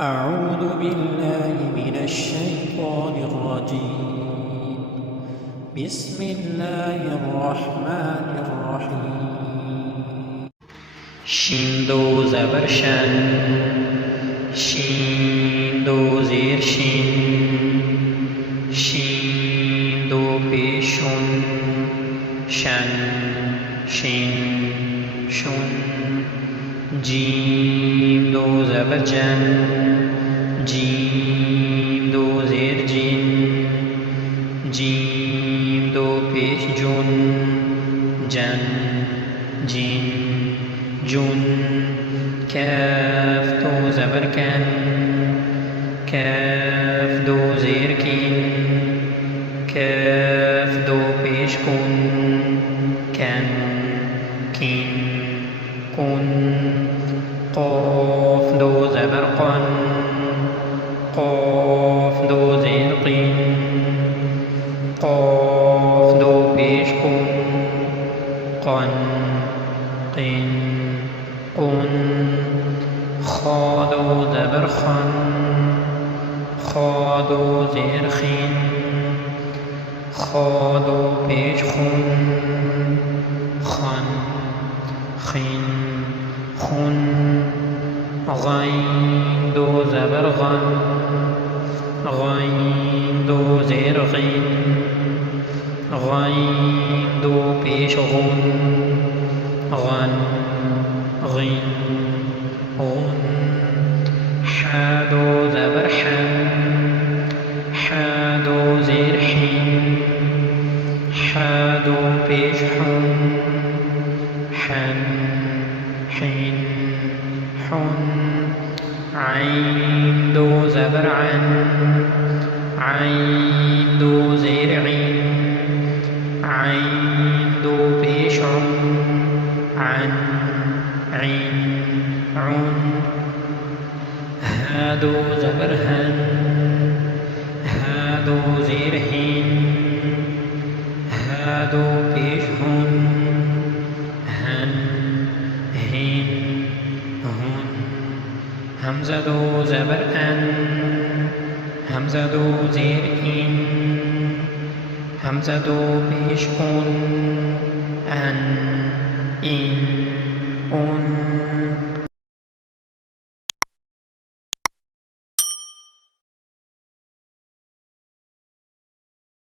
أعوذ بالله من الشيطان الرجيم. بسم الله الرحمن الرحيم. شين دو زبر شن، شين دو زير شين، شين دو بيشون، شن شين شون. جيم دو زبر جن، جيم دو زير جين، جيم دو پیش جون، جن جين جون. كاف دو زبر كن، كاف دو زير كين، كاف دو پیش كن، كن كين كن. قاف دو زبر قن، قاف دو زير قين، قاف دو پیش قن، قن قين قن. خا دو زبر خن، خا دو زير خين، خا دو پیش خون، خن خين خون. غين دو زبر غن، غين دو زير غين، غين دو پیش غن، غن غين غن. حا دو زبر حن، حا دو زير حين، حا دو پیش حن، حن حين حن. عين دو زبر عن، عين دو زير عين، عين دو پیش عن، عن عين عن. ها دو زبر هن، ها دو زير هين، ها دو پیش هن، هن هين هن. همزة دو زبر أن، همزة دو زير إن، همزة دو پیش أن، أن إن أن.